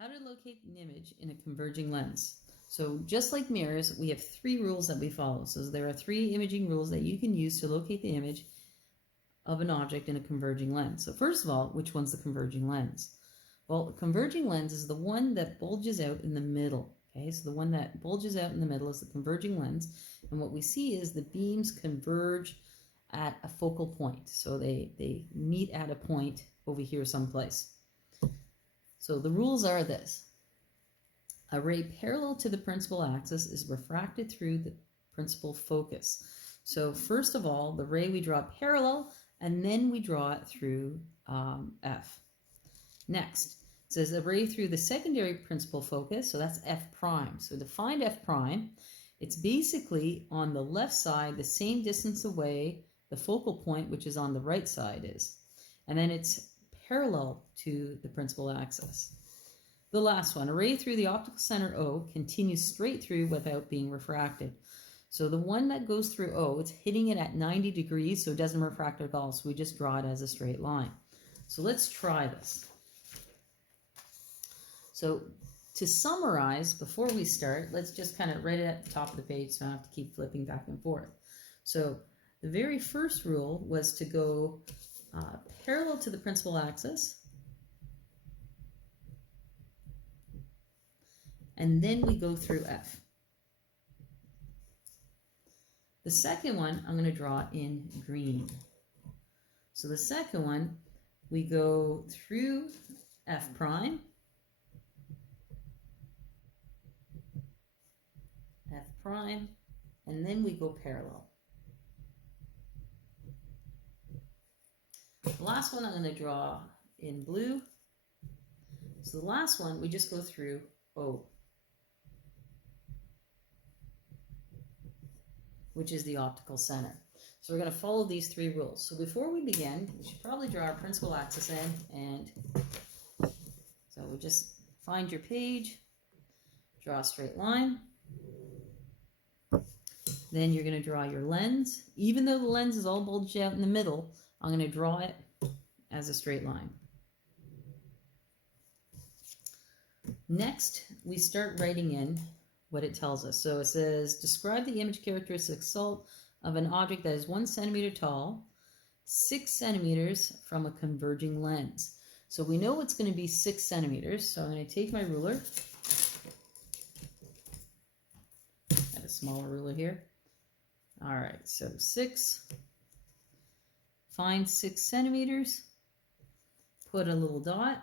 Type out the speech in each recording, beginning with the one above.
How to locate an image in a converging lens. So just like mirrors, we have three rules that we follow. So there are three imaging rules that you can use to locate the image of an object in a converging lens. So first of all, which one's the converging lens? Well, a converging lens is the one that bulges out in the middle. Okay, so the one that bulges out in the middle is the converging lens. And what we see is the beams converge at a focal point. So they meet at a point over here someplace. So the rules are this. A ray parallel to the principal axis is refracted through the principal focus. So first of all, the ray we draw parallel, and then we draw it through F. Next, it says a ray through the secondary principal focus, so that's F prime. So to find F prime, it's basically on the left side, the same distance away the focal point, which is on the right side, is. And then it's parallel to the principal axis. The last one, a ray through the optical center O continues straight through without being refracted. So the one that goes through O, it's hitting it at 90 degrees, so it doesn't refract at all, so we just draw it as a straight line. So let's try this. So to summarize, before we start, let's just kind of write it at the top of the page so I don't have to keep flipping back and forth. So the very first rule was to go parallel to the principal axis, and then we go through F. The second one I'm going to draw in green. So the second one, we go through F prime, and then we go parallel. The last one I'm going to draw in blue. So the last one, we just go through O, which is the optical center. So we're going to follow these three rules. So before we begin, we should probably draw our principal axis in, and so we just find your page, draw a straight line. Then you're going to draw your lens. Even though the lens is all bulged out in the middle, I'm going to draw it as a straight line. Next, we start writing in what it tells us. So it says, describe the image characteristics of an object that is 1 centimeter tall, 6 centimeters from a converging lens. So we know it's going to be 6 centimeters. So I'm going to take my ruler. I have a smaller ruler here. All right, so 6. Find 6 centimeters. Put a little dot.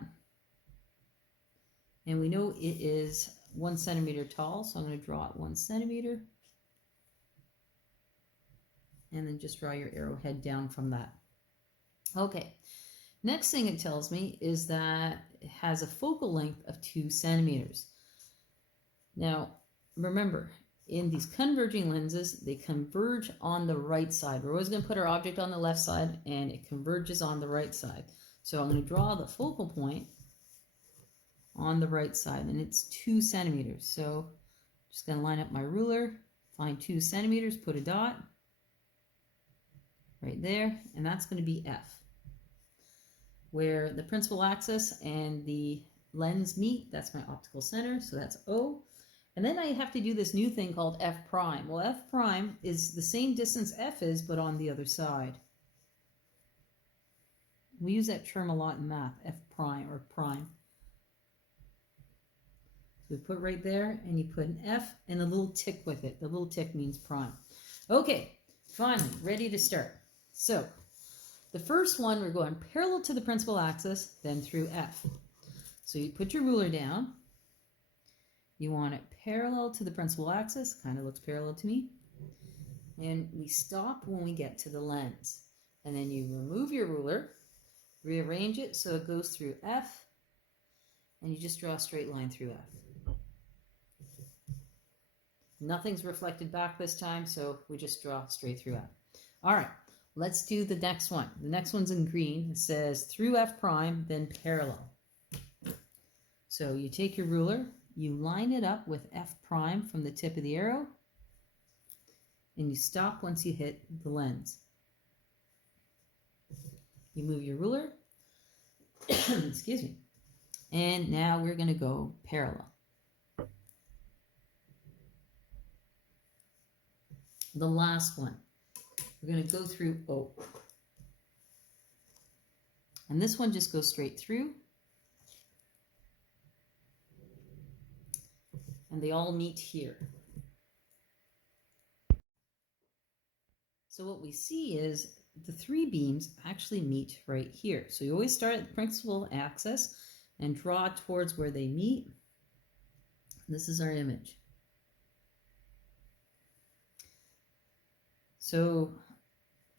And we know it is 1 centimeter tall, so I'm going to draw it 1 centimeter. And then just draw your arrowhead down from that. Okay, next thing it tells me is that it has a focal length of 2 centimeters. Now, remember, in these converging lenses, they converge on the right side. We're always going to put our object on the left side, and it converges on the right side. So I'm going to draw the focal point on the right side, and it's 2 centimeters. So I'm just going to line up my ruler, find 2 centimeters, put a dot right there, and that's going to be F. Where the principal axis and the lens meet, that's my optical center, so that's O. And then I have to do this new thing called F prime. Well, F prime is the same distance F is, but on the other side. We use that term a lot in math, F prime or prime. So we put right there, and you put an F and a little tick with it. The little tick means prime. Okay, finally, ready to start. So the first one, we're going parallel to the principal axis, then through F. So you put your ruler down. You want it parallel to the principal axis, kind of looks parallel to me. And we stop when we get to the lens. And then you remove your ruler, rearrange it so it goes through F, and you just draw a straight line through F. Nothing's reflected back this time, so we just draw straight through F. All right, let's do the next one. The next one's in green. It says through F prime, then parallel. So you take your ruler, you line it up with F prime from the tip of the arrow, and you stop once you hit the lens. You move your ruler, excuse me, And now we're going to go parallel. The last one, we're going to go through O. And this one just goes straight through. And they all meet here. So what we see is the three beams actually meet right here. So you always start at the principal axis and draw towards where they meet. This is our image. So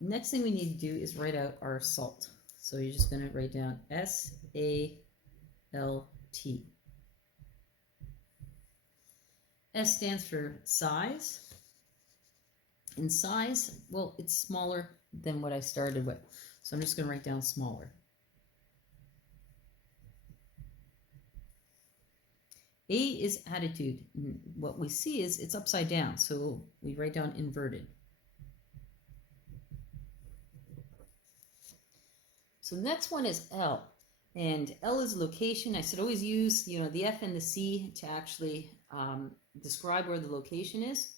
next thing we need to do is write out our SALT. So you're just going to write down S-A-L-T. S stands for size. And size, well, it's smaller than what I started with. So I'm just going to write down smaller. A is attitude. What we see is it's upside down. So we write down inverted. So the next one is L. And L is location. I said always use, the F and the C to actually describe where the location is.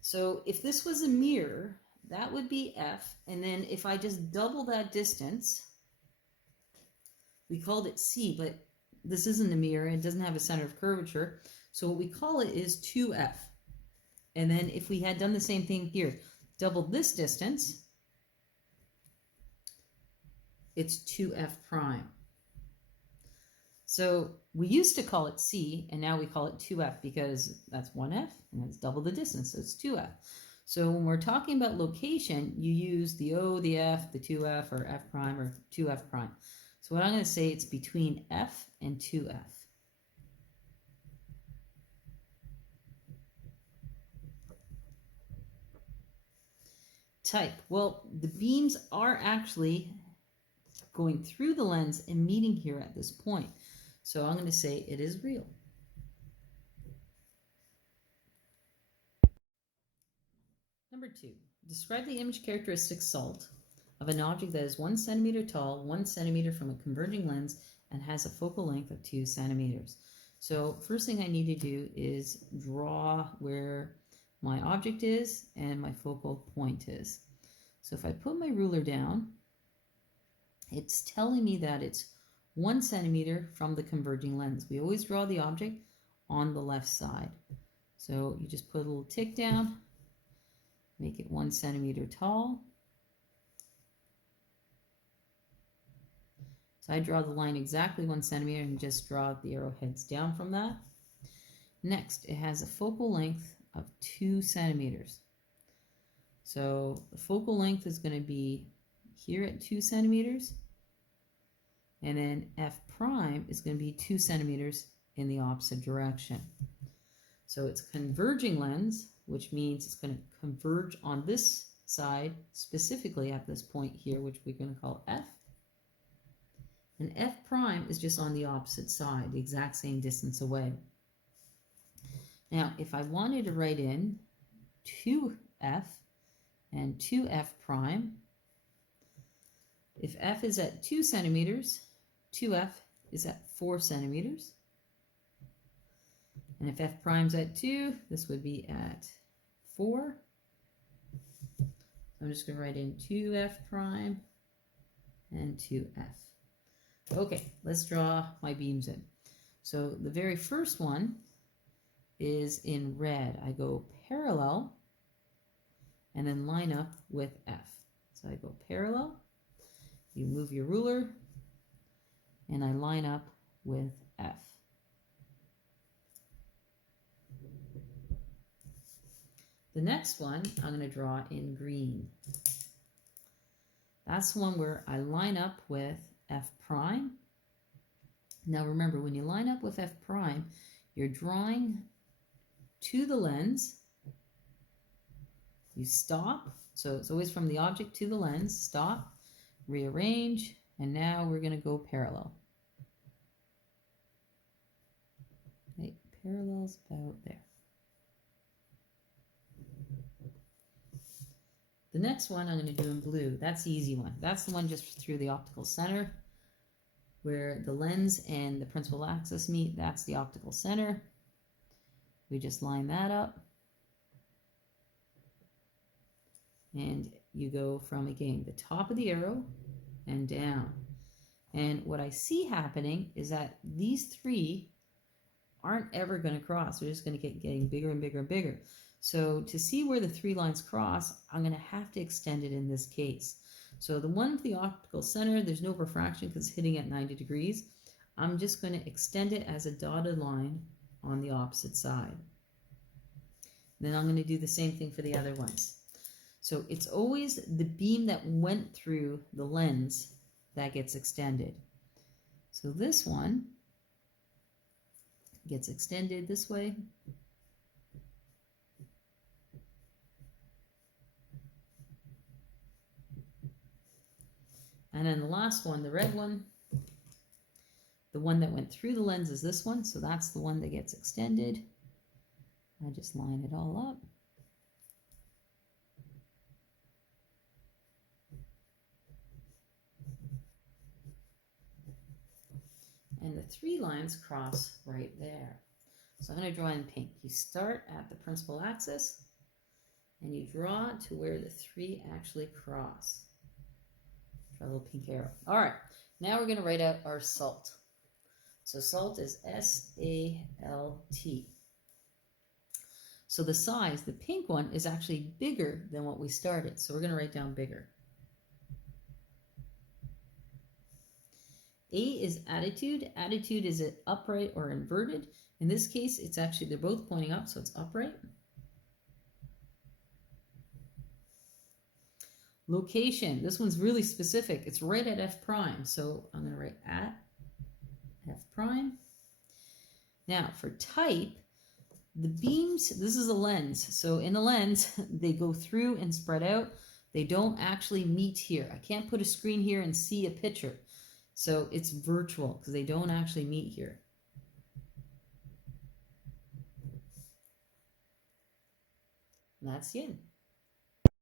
So if this was a mirror, that would be F. And then if I just double that distance, we called it C, but this isn't a mirror. It doesn't have a center of curvature. So what we call it is 2F. And then if we had done the same thing here, double this distance, it's 2F prime. So we used to call it C, and now we call it 2F because that's 1F, and that's double the distance, so it's 2F. So when we're talking about location, you use the O, the F, the 2F, or F prime, or 2F prime. So what I'm going to say, it's between F and 2F. Type. Well, the beams are actually going through the lens and meeting here at this point. So I'm going to say it is real. Number 2, describe the image characteristic SALT of an object that is 1 centimeter tall, 1 centimeter from a converging lens, and has a focal length of 2 centimeters. So first thing I need to do is draw where my object is and my focal point is. So if I put my ruler down, it's telling me that it's 1 centimeter from the converging lens. We always draw the object on the left side. So you just put a little tick down, make it 1 centimeter tall. So I draw the line exactly 1 centimeter and just draw the arrowheads down from that. Next, it has a focal length of 2 centimeters. So the focal length is going to be here at 2 centimeters. And then F prime is going to be 2 centimeters in the opposite direction. So it's converging lens, which means it's going to converge on this side, specifically at this point here, which we're going to call F. And F prime is just on the opposite side, the exact same distance away. Now, if I wanted to write in 2F and 2F prime, if F is at 2 centimeters, 2F is at 4 centimeters. And if F prime's at 2, this would be at 4. So I'm just going to write in 2F prime and 2F. Okay, let's draw my beams in. So the very first one is in red. I go parallel and then line up with F. So I go parallel, you move your ruler, and I line up with F. The next one I'm going to draw in green. That's the one where I line up with F prime. Now remember, when you line up with F prime, you're drawing to the lens. You stop. So it's always from the object to the lens. Stop, rearrange, and now we're going to go parallel. Okay, parallel's about there. The next one I'm going to do in blue. That's the easy one. That's the one just through the optical center. where the lens and the principal axis meet, that's the optical center. We just line that up. And you go from, again, the top of the arrow and down. And what I see happening is that these three aren't ever going to cross. They're just going to get getting bigger and bigger and bigger. So to see where the three lines cross, I'm going to have to extend it in this case. So the one with the optical center, there's no refraction because it's hitting at 90 degrees. I'm just going to extend it as a dotted line on the opposite side. Then I'm going to do the same thing for the other ones. So it's always the beam that went through the lens that gets extended. So this one gets extended this way. And then the last one, the red one, the one that went through the lens is this one. So that's the one that gets extended. I just line it all up. And the three lines cross right there. So I'm going to draw in pink. You start at the principal axis and you draw to where the three actually cross. Draw a little pink arrow. All right, now we're going to write out our SALT. So SALT is S-A-L-T. So the size, the pink one, is actually bigger than what we started. So we're going to write down bigger. A is attitude. Attitude is it upright or inverted? In this case, it's actually, they're both pointing up, so it's upright. Location, this one's really specific. It's right at F prime. So I'm going to write at F prime. Now for type, the beams, this is a lens. So in a lens, they go through and spread out. They don't actually meet here. I can't put a screen here and see a picture. So it's virtual because they don't actually meet here. And that's the end.